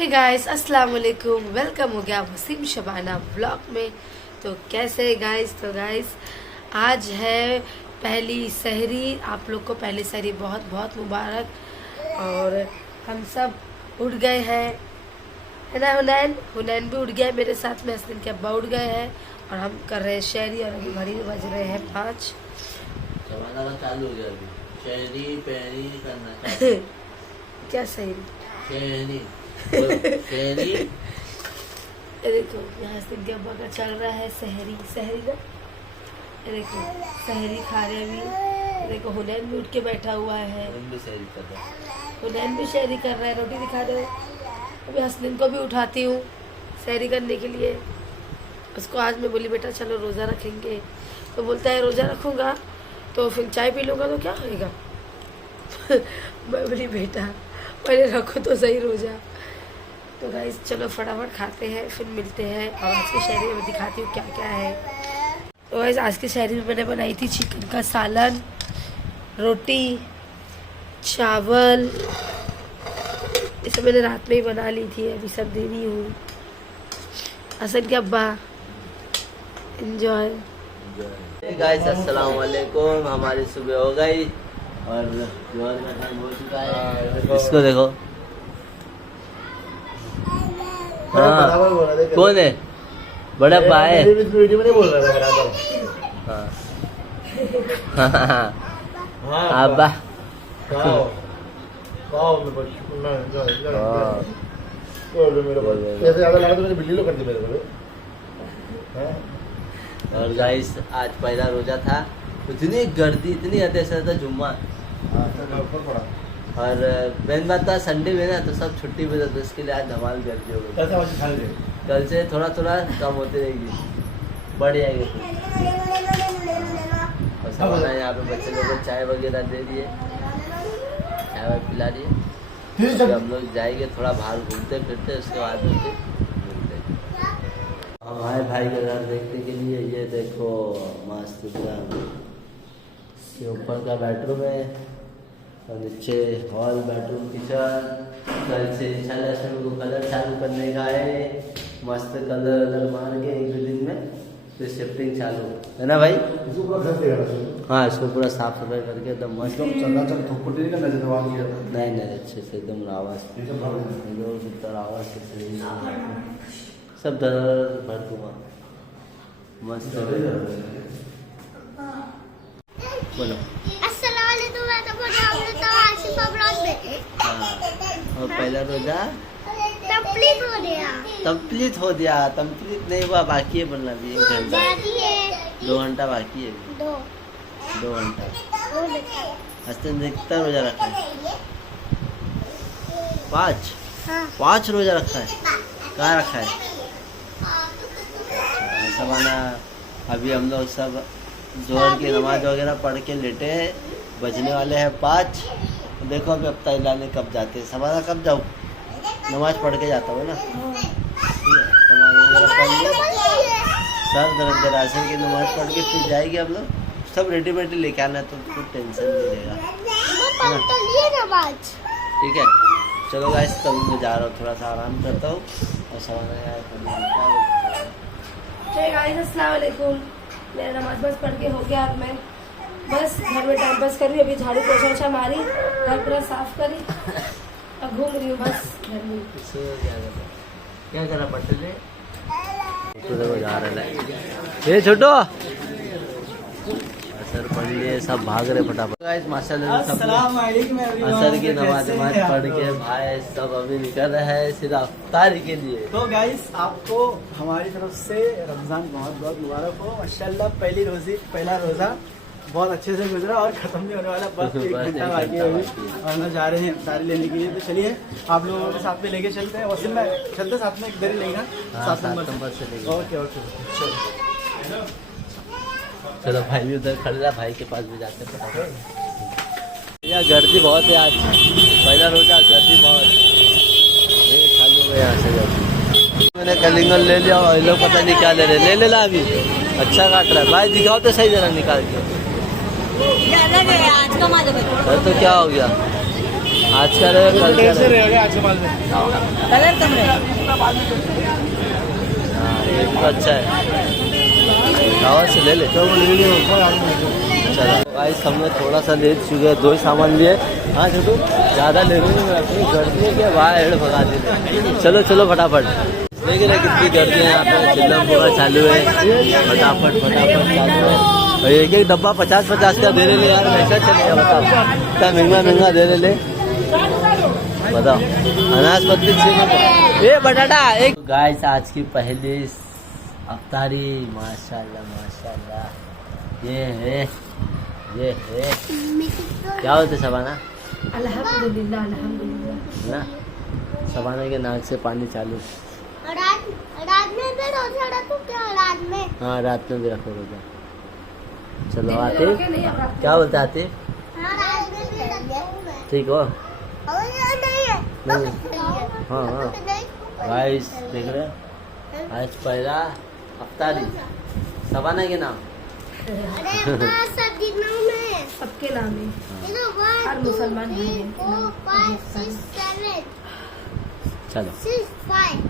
Hey guys अस्सलाम वालेकुम, welcome हो गया वसीम शबाना ब्लॉग में। तो कैसे है गाइस? तो गाइस आज है पहली सहरी, आप लोग को पहली सहरी बहुत बहुत मुबारक। और हम सब उठ गए हैं, है ना हुनैन भी उठ गया है मेरे साथ में, हसनैन के अब्बा उठ गए हैं और हम कर रहे हैं शहरी। और अभी घड़ी में बज रहे हैं 5। जमाना का चालू हो गया अभी शहरी पहरी करना चाहिए। क्या सहरी? शहरी शहरी ये देखो यहाँ हसनैन के अब्बा का चल रहा है सहरी ना। ये देखो सहरी खा रहे अभी। ये देखो हुनैन भी उठ के बैठा हुआ है, हम भी शहरी कर रहे हैं। हुनैन भी शहरी कर रहा है। रोटी दिखा दो। अभी हसनैन को भी उठाती हूँ सहरी करने के लिए। उसको आज मैं बोली बेटा चलो रोज़ा रखेंगे, तो बोलता है रोज़ा रखूँगा तो फिर चाय पी लूँगा तो क्या होएगा। मैं बोली बेटा पहले रखो तो सही रोज़ा। तो गाइस चलो फटाफट खाते हैं, फिर मिलते हैं। और आज की शहरी में मैं दिखाती हूँ क्या क्या है। तो गाइस आज की शहरी में मैंने बनाई थी चिकन का सालन, रोटी, चावल। ये सब मैंने रात में ही बना ली थी, अभी सब दे रही हूँ। हसन के अब्बा एंजॉय। गाइस अस्सलाम वालेकुम, हमारी सुबह हो गई और जोहर का टाइम हो चुका है। इसको देखो। हाँ कौन है? बड़ा भाई है। वीडियो में नहीं बोल रहा हाँ अब्बा ऐसे ज्यादा लगा तो मेरी बिल्ली लोग कर दी मेरे को। और गाइस आज पहला रोजा था, इतनी गर्दी इतनी ऐसा था जुम्मा। और मेन बात था संडे में ना, तो सब छुट्टी पे था, तो इसके लिए आज धमाल गर्दी हो गई। कल से थोड़ा थोड़ा कम होती रहेगी, बढ़ जाएगी। और सब यहाँ पे बच्चे लोग को चाय वगैरह दे दिए, चाय पिला दिए। तो हम लोग जाएंगे थोड़ा बाहर घूमते फिरते, उसके बाद मिलते। हमारे भाई के घर देखने के लिए ये देखो मस्त ये ऊपर का बेडरूम है और नीचे हॉल, बेडरूम, किचन। कल से इंशाल्लाह से को कलर चालू करने का है, मस्त कलर मार के 1-2 दिन में तो शिफ्टिंग चालू है ना भाई। हाँ इसको पूरा साफ सफाई करके एकदम मस्त। नहीं अच्छे से एकदम रावस सब भर दूंगा मस्त। बोलो और पहला रोजा कंप्लीट हो गया। कंप्लीट नहीं हुआ, बाकी है बनना भी। 1 घंटा 2 घंटा बाकी है। 2 घंटा हस्ते कितना रोजा रखा है? 5 रोजा रखा है। कहाँ रखा है? ऐसा माना अभी हम लोग सब जोहर की नमाज वगैरह पढ़ के लेटे हैं, बजने वाले हैं 5। देखो अभी अब तैलाने कब जाते हैं, समाना कब जाऊँ? नमाज पढ़ के जाता हूँ ना, नमाज वगैरह पढ़ ली, सर दर्द दरासर की नमाज पढ़ के फिर जाएगी। हम लोग सब रेडीमेड लेके आना, तो कुछ टेंशन नहीं रहेगा। ठीक है चलो गाइस, तब मैं जा रहा हूँ, थोड़ा सा आराम करता हूँ। और समाना यार अस्सलाम वालेकुम। मेरा नमाज बस पढ़ के हो गया। अब मैं बस घर में टाइम पास कर रही हूँ। अभी झाड़ू पोछा मारी, घर पूरा साफ करी और घूम रही हूँ बस घर में। क्या करा पटेल तो जा रहा है ये छोटो असर पढ़ लिए, सब भाग रहे फटाफट। गाइस माशाल्लाह असर की नमाज पढ़ के भाई सब अभी निकल रहे हैं सीधा इफ्तार के लिए। तो गाइस आपको हमारी तरफ से रमजान बहुत बहुत मुबारक हो। माशाल्लाह पहला रोजा बहुत अच्छे से गुजरा और खत्म भी होने वाला, बस 1 घंटा बाकी है अभी। और हम जा रहे हैं इफ्तारी लेने के लिए। तो चलिए आप लोगों के साथ में लेके चलते हैं। वसीम में चलते साथ में, एक देर लेगा 7 नंबर से। ओके चलो भाई भी उधर खड़े रहा, भाई के पास भी जाते हैं फटाफट। यार गर्दी बहुत है आज, पहला रोजा गर्दी बहुत चालू हो गया। यहाँ से गर्दी मैंने कलिंगल ले लिया और लोग पता नहीं क्या ले रहे। ले लेना अभी, अच्छा काट रहा है भाई, दिखाओ तो सही जरा निकाल के। तो क्या हो गया? आज का रहे कल का कैसे रहे। रहेगा आज के बाद में? कलर कम है। हाँ ये तो अच्छा है, गाँव से ले ले। चलो ले लीजिए उसको, आगे बढ़ो। चलो गाइस हमने थोड़ा सा ले चुके हैं, 2 ही सामान लिए। हाँ छोटू ज़्यादा ले लूँगी मैं, अपनी गर्दी है क्या वहाँ हेड भगा दी। चलो चलो फटाफट, देख रहे कितनी गर्दी है यहाँ पे, चिल्लम पूरा चालू है, फटाफट चालू है। और एक एक डब्बा 50-50 का दे ले यार, कैसा चलेगा बताओ, इतना महंगा दे ले बताओ। अनाज पत्ती ये बटाटा एक। गाइस आज की पहली अफ्तारी, माशाल्लाह माशाल्लाह। ये है क्या होते शबाना अल्हम्दुलिल्लाह अल्हम्दुलिल्लाह। ना, शबाना के नाक से पानी चालू। रात में भी रोजा रखूं क्या? रात में हाँ रात में भी रखो रोजा। चलो आते नहीं, अब क्या बोलते आते, हाँ रात में भी रखूं मैं। ठीक हो? और ये नहीं है नहीं। हाँ हाँ गाइस देख रहे हैं, आज पहला अफ्तारी शबाना के नाम। अरे पाँच सब दिनों में सबके नाम है, ये तो हर 1 मुसलमान 2 भाई 3 बहन 4 5 6 7 चलो 6 5।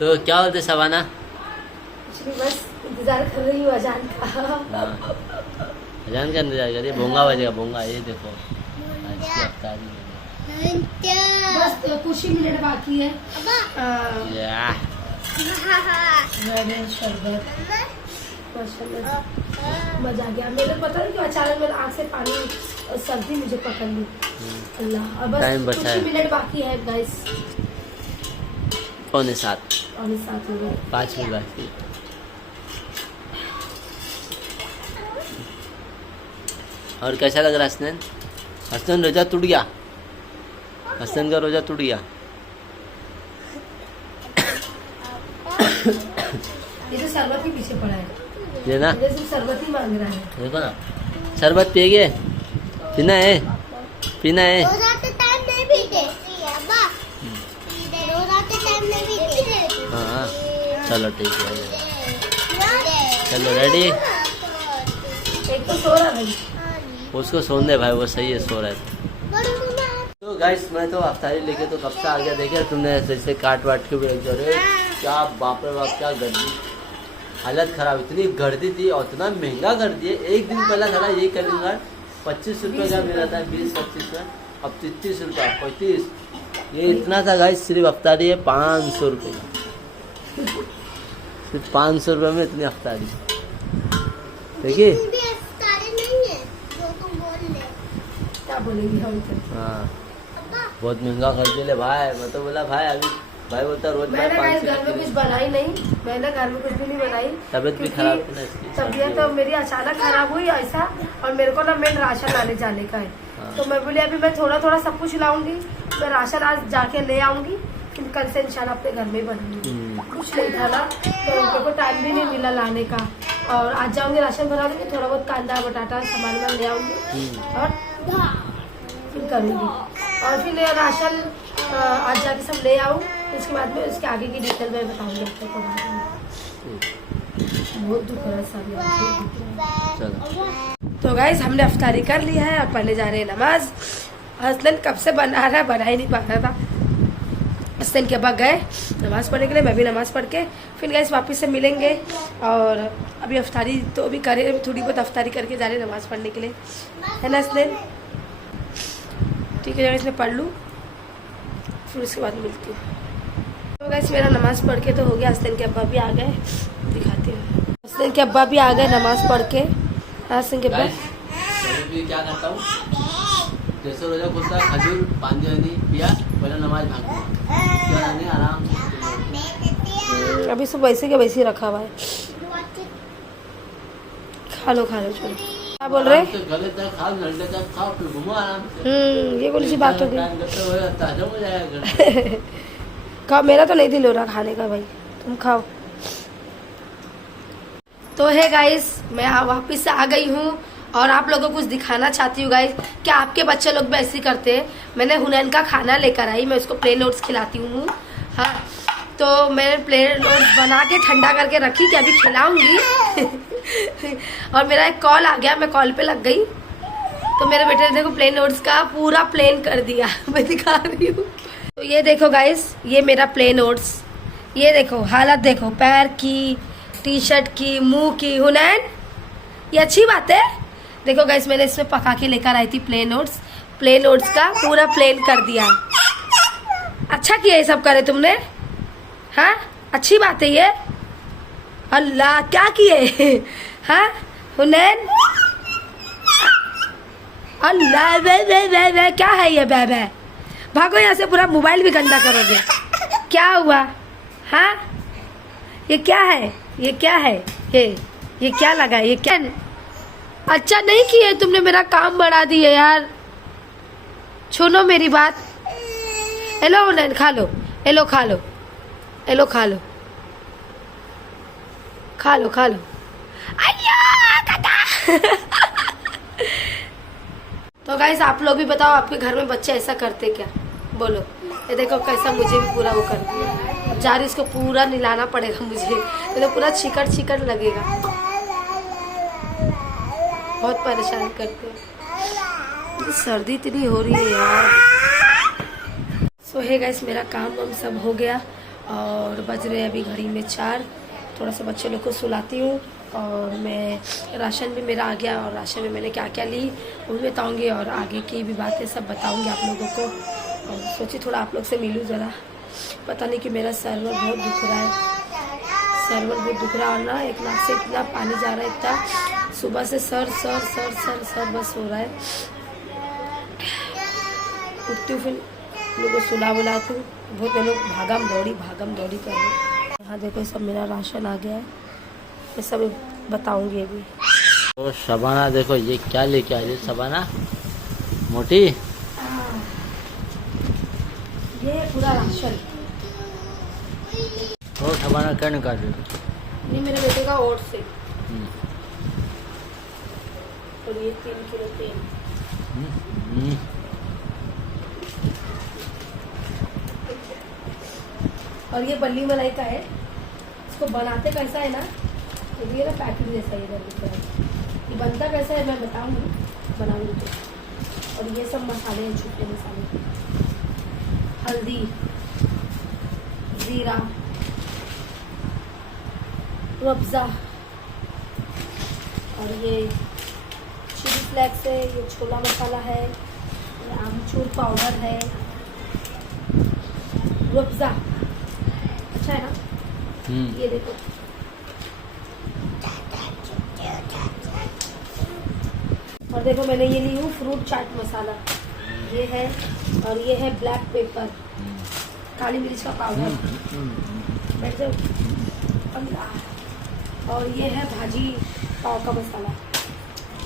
तो क्या बोलते शबाना? कुछ नहीं, बस इंतजार कर रही हूँ अजान का। हाँ अजान का इंतजार करिए, भोंगा बजेगा भोंगा। ये देखो आज की अफ्तारी में। बस कुछ ही मिनट बाकी है। या शरबत माशाल्लाह मजा आ गया। मेरे पता नहीं क्यों अचानक मेरे आँख से पानी, सर्दी मुझे पकड़ ली। अल्लाह, अब बस टाइम बचा कुछ है। ही मिनट बाकी है गाइस। 6:45 और 7 हो गए। 5 मिनट बाकी। और कैसा लग रहा है हसनैन? हसनैन रोजा टूट गया, हसनैन का रोजा टूट गया। ये तो शरबत के पीछे पड़ा है, ये ना ये सिर्फ शरबत ही मांग रहा है। देखो ना, शरबत पिएगे? पीना है पीना है। रोजा के टाइम नहीं पीते अब्बा, रोजा के टाइम नहीं पीते। हाँ चलो ठीक है, चलो रेडी। एक तो सो रहा है, उसको सोने दे भाई, वो सही है, सो रहा है। तो गाइस मैं तो अफ्तारी लेके तो कब से आ गया, देखे तुमने जैसे काट वाट के भी रख दो। अरे क्या बाप रे बाप, क्या गर्दी, हालत खराब, इतनी गर्दी थी और इतना महंगा कर दिए। एक दिन पहला था ये कलिंगड़ 25 रुपये का मिला था, 20-25 में, अब 33 रुपये 35। ये इतना था गाइस, सिर्फ अफ्तारी है 500 रुपये का, सिर्फ 500 रुपये में इतनी अफ्तारी। देखिए क्या बोलेंगे हम तो। हाँ बहुत महंगा कर दिए भाई। मैं तो बोला भाई अभी, भाई बोलता रोज मैंने मैं गाइस घर में कुछ बनाई नहीं, मैंने घर में कुछ भी नहीं बनाई। तबीयत भी खराब थी ना इसकी। तबीयत तो मेरी अचानक खराब हुई ऐसा, और मेरे को ना मेन राशन लाने जाने का है। हाँ। तो मैं बोली अभी मैं थोड़ा थोड़ा सब कुछ लाऊंगी, मैं राशन आज जाके ले आऊंगी, फिर कल से इंशाल्लाह अपने घर में ही बनाऊंगी। कुछ नहीं था ना, तो मेरे को टाइम भी नहीं मिला लाने का। और आज जाऊंगी राशन भरा दूंगी, थोड़ा बहुत कांदा बटाटा सामान ले आऊंगी और फिर करूंगी। और फिर राशन आज जाके सब ले आऊँ, इसके बाद में उसके आगे की डिटेल में बताऊंगी आपको। बहुत दुख हो रहा है सब। चलो तो गाइस हमने अफ्तारी कर लिया है और पढ़ने जा रहे हैं नमाज। हसनैन कब से बना रहा है, बना ही नहीं पा रहा था। हसनैन के अब्बा गए नमाज पढ़ने के लिए, मैं भी नमाज पढ़ के फिर गाइस वापस से मिलेंगे। और अभी अफ्तारी तो अभी करे, थोड़ी बहुत अफ्तारी करके जा रहे हैं नमाज पढ़ने के लिए, है ना हसनैन? ठीक है इसमें पढ़ लूँ, फिर उसके बाद मिलती हूँ। तो गाइस मेरा नमाज पढ़ के तो हो गया। हसनैन के अब्बा भी आ गए, दिखाती हूँ। हसनैन के अब्बा भी आ गए नमाज पढ़ के। हसनैन के अब्बा गाइस मैं भी क्या करता हूँ, जैसे रोजा खुलता है खजूर पानी वानी पिया, पहले नमाज भागूंगा, उसके बाद आने आराम से। अभी सब वैसे के वैसे ही रखा हुआ है। खा लो छोड़ो। क्या बोल रहे? गले तक खाओ, नंडे तक खाओ, फिर घूमो आराम से। ये कौन सी बात हो गई? टाइम करते हुए ताजा हो जाएगा। खाओ, मेरा तो नहीं दिल हो रहा खाने का भाई, तुम खाओ। तो है गाइस मैं वापस से आ गई हूँ और आप लोगों को कुछ दिखाना चाहती हूँ गाइस, कि आपके बच्चे लोग भी ऐसे ही करते हैं। मैंने हुनैन का खाना लेकर आई, मैं उसको प्लेन ओट्स खिलाती हूँ। हाँ तो मैंने प्लेन ओट्स बना के ठंडा करके रखी कि अभी खिलाऊंगी। और मेरा एक कॉल आ गया, मैं कॉल पे लग गई। तो मेरे बेटे ने देखो प्लेन ओट्स का पूरा प्लेन कर दिया। मैं दिखा रही हूँ। तो ये देखो गाइस, ये मेरा प्लेन ओट्स। ये देखो हालत देखो, पैर की, टी शर्ट की, मुंह की। हुनैन ये अच्छी बात है। देखो गाइस, मैंने इसमें पका के लेकर आई थी प्लेन ओट्स। प्लेन ओट्स का पूरा प्लेन कर दिया। अच्छा किया ये सब करे तुमने, हाँ अच्छी बात है ये। अल्लाह क्या किए, हाँ हुनैन। अल्लाह वे वे वे वे क्या है ये वे वे। भागो यहाँ से, पूरा मोबाइल भी गंदा करोगे। क्या हुआ, हाँ ये क्या है, ये क्या है, ये क्या लगा, ये क्या। अच्छा नहीं किए तुमने, मेरा काम बढ़ा दिए यार। सुनो मेरी बात। हेलो हुनैन खा लो, हेलो खा लो, हेलो खा लो, खा लो खा लो। तो गाइस आप लोग भी बताओ, आपके घर में बच्चे ऐसा करते क्या, बोलो। ये देखो कैसा मुझे भी पूरा वो कर दिया। जा रही इसको पूरा निलाना पड़ेगा मुझे, तो पूरा चिकट चिकट लगेगा। बहुत परेशान करते हैं। सर्दी इतनी हो रही है यार। सो है गाइस, मेरा काम वाम सब हो गया और बज रहे अभी घड़ी में 4। थोड़ा सा बच्चे लोग को सुलाती हूँ और मैं राशन भी मेरा आ गया और राशन में मैंने क्या क्या ली वो भी बताऊँगी और आगे की भी बातें सब बताऊँगी आप लोगों को। और सोची थोड़ा आप लोग से मिलूँ ज़रा। पता नहीं कि मेरा सर्वर बहुत दुख रहा है, सर्वर बहुत दुख रहा है और ना एक नाक से इतना पानी जा रहा है, इतना सुबह से sir sir sir sir sir बस हो रहा है। उठती हूँ फिर लोगों को सुला बुलाती हूँ। बहुत लोग भागम दौड़ी कर रहे हैं। यहाँ देखो सब मेरा राशन आ गया है, मैं सब बताऊंगी अभी। तो शबाना देखो ये क्या लेके आई है शबाना मोटी। ये है पूरा राशन। तो शबाना क्या निकाल रही है? ये मेरे बेटे का ओट्स से और ये 3 किलो तेल। और ये बल्ली मलाई का है। इसको बनाते कैसा है ना, ये ना पैकेट जैसा ही दिख रहा है। ये बनता कैसा है मैं बताऊंगी, बनाऊंगी तो। और ये सब मसाले हैं, छोटे मसाले, हल्दी, जीरा, रुअफ़ज़ा और ये चिली फ्लेक्स है, ये छोला मसाला है, ये आमचूर पाउडर है, रुअफ़ज़ा अच्छा है ना। ये देखो और देखो मैंने ये ली हूँ फ्रूट चाट मसाला, ये है। और ये है ब्लैक पेपर, काली मिर्च का पाउडर। बैठ जाओ। और ये है भाजी पाव का मसाला,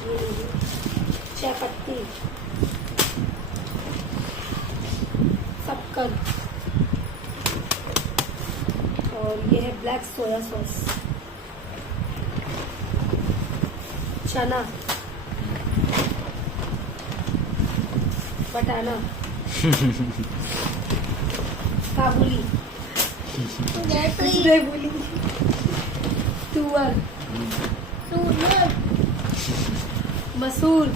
ये चाय पत्ती, शक्कर और ये है ब्लैक सोया सॉस, चना, बटाना, काबुली, तुअर, मसूर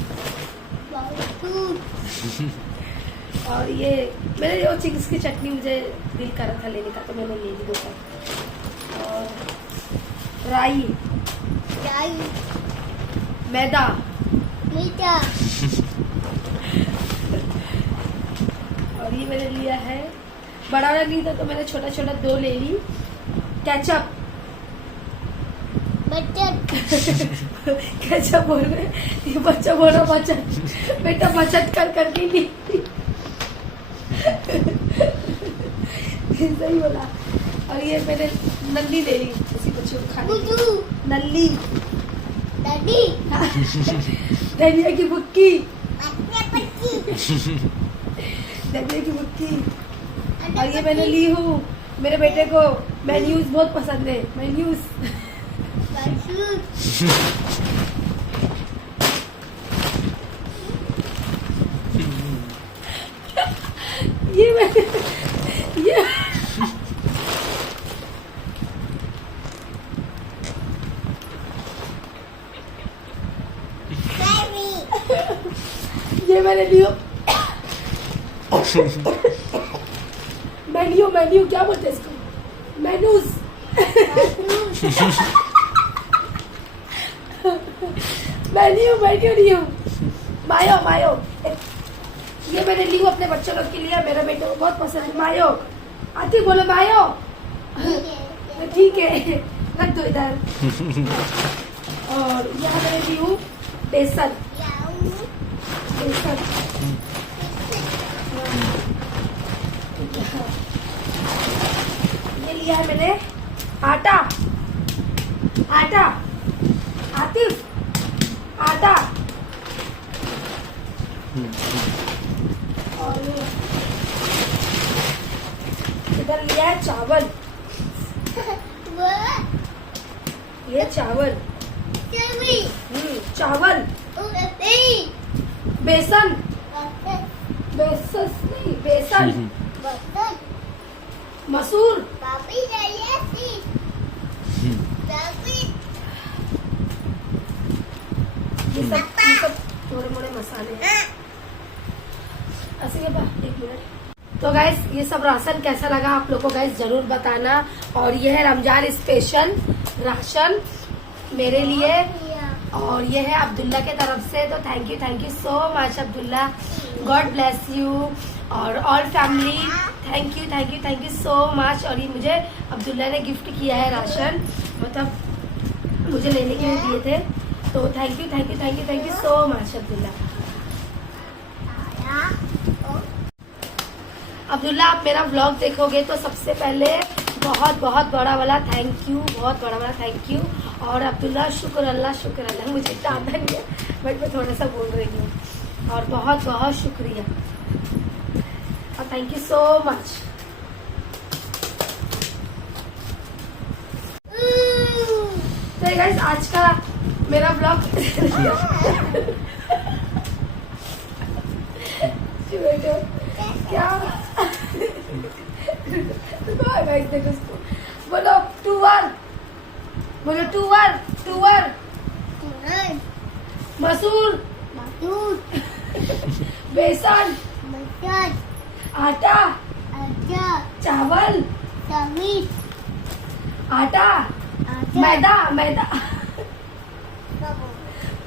और ये मैंने जो चिंग्स की चटनी मुझे दिल कर रहा था लेने का तो मैंने ले ली 2 पैकेट। और राई, मैदा, और ये मैंने लिया है बड़ा वाला ली था तो मैंने छोटा छोटा 2 ले ली। केचप, कैसा बोल रहे, ये बच्चा बोल रहा बचत, बेटा बचत कर करके ली। सही बोला। और ये मैंने नल्ली ले ली किसी को चूर खाने की, नल्ली धनिया की बुक्की, धनिया की बुक्की। और ये मैंने ली हूँ मेरे बेटे को मेन्यूज बहुत पसंद है, मेन्यूज। ये मैंने ये मैंने लियो मेन्यू क्या बोलते हैं इसको, मेनूज। मेन्यू लियो, मायो ये मैंने लियो अपने बच्चों लोग के लिए, मेरे बेटे को बहुत पसंद है मायो। आती बोलो मायो। ठीक है रख दो इधर। और यहाँ मैंने ली हूँ बेसन। ये लिया है मैंने आटा। आतिफ आटा। और इधर लिया है चावल। ये चावल चावल। बेसन बेसन मसूर। ये सब थोड़े मोड़े मसाले। ऐसे के बाद 1 मिनट। तो गाइस ये सब राशन कैसा लगा आप लोगों को गाइस जरूर बताना। और ये है रमजान स्पेशल राशन मेरे लिए, और ये है अब्दुल्ला के तरफ से। तो thank you so much Abdullah, God bless you और all family. Thank you so much. और ये मुझे अब्दुल्ला ने गिफ्ट किया है राशन, मतलब मुझे लेने के लिए दिए थे। तो thank you so much Abdullah. Abdullah आप मेरा व्लॉग देखोगे तो सबसे पहले बहुत बड़ा वाला थैंक यू। और अब्दुल्ला शुक्र अल्लाह, मुझे इतना आता नहीं है बट मैं थोड़ा सा बोल रही हूँ। और बहुत शुक्रिया और थैंक यू सो मच। तो गाइस आज का मेरा ब्लॉग क्या देखो उसको बोलो टूवर मसूर बेसन आटा चावल आटा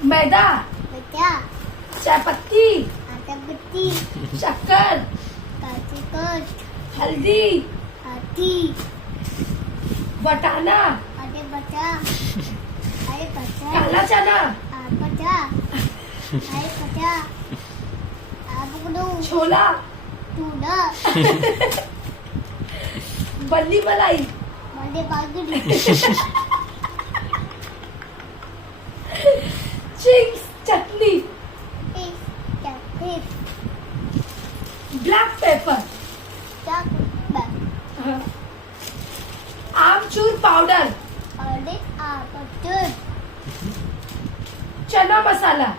मैदा चाय पत्ती शक्कर हल्दी बटाना काला चना छोला बल्ली मलाई चिंग्स चटनी ब्लैक पेपर आमचूर पाउडर चना मसाला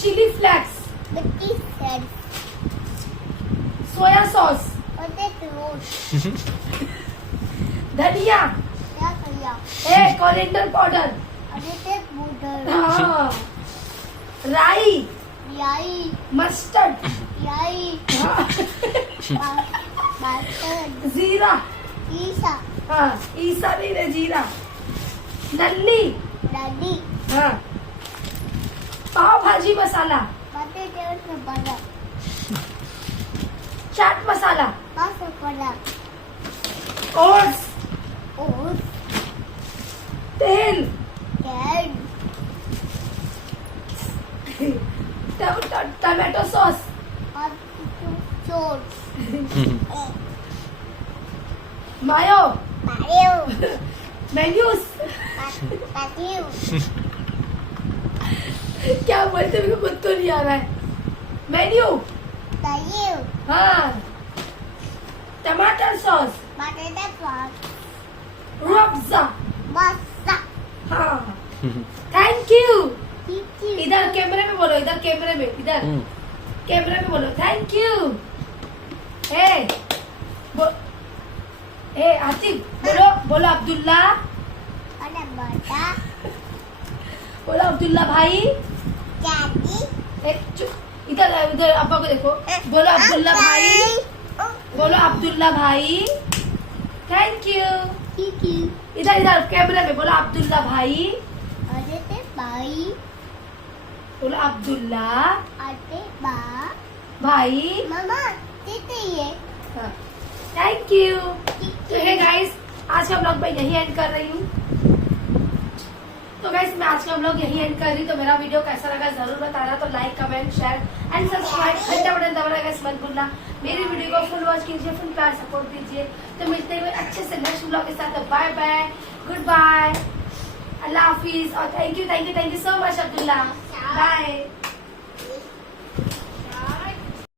चिली फ्लेक्स सोया सॉस धनिया कोरिएंडर पाउडर हाँ राई मस्टर्ड जीरा हाँ ईसा नहीं रे जीरा नल्ली हाँ पाव भाजी मसाला चाट मसाला ओट्स तेल टमाटो सॉस मायो मेन्यूज क्या बोलते मेरे को खुद तो नहीं आ रहा है। मेन्यू हाँ टमाटर सॉस रूअफ़ज़ा हाँ थैंक यू। इधर कैमरे में बोलो कैमरे में बोलो थैंक यू। आतिफ बोलो अब्दुल्ला बोलो अब्दुल्ला भाई। चाची चुप, इधर इधर अब्बा को देखो। बोलो अब्दुल्ला भाई, बोलो अब्दुल्ला भाई। Thank you. की इधर इधर कैमरे में बोलो अब्दुल्ला भाई। अरे ते भाई बोलो अब्दुल्ला आते बा भाई। मामा देते ये थैंक यू। तो है गाइस, आज का ब्लॉग मैं यही एंड कर रही हूँ। तो गाइस मैं आज का ब्लॉग यही एंड कर रही हूँ। तो मेरा वीडियो कैसा लगा जरूर बताना। तो like comment share and subscribe घंटा बटन दबाना गाइस मत भूलना। मेरी वीडियो को फुल वॉच कीजिए, फुल प्यार सपोर्ट दीजिए। तो मिलते हुए अच्छे से नेक्स्ट ब्लॉग के साथ। बाय बाय, गुड बाय, अल्लाह हाफिज और thank you so much Abdullah. Bye.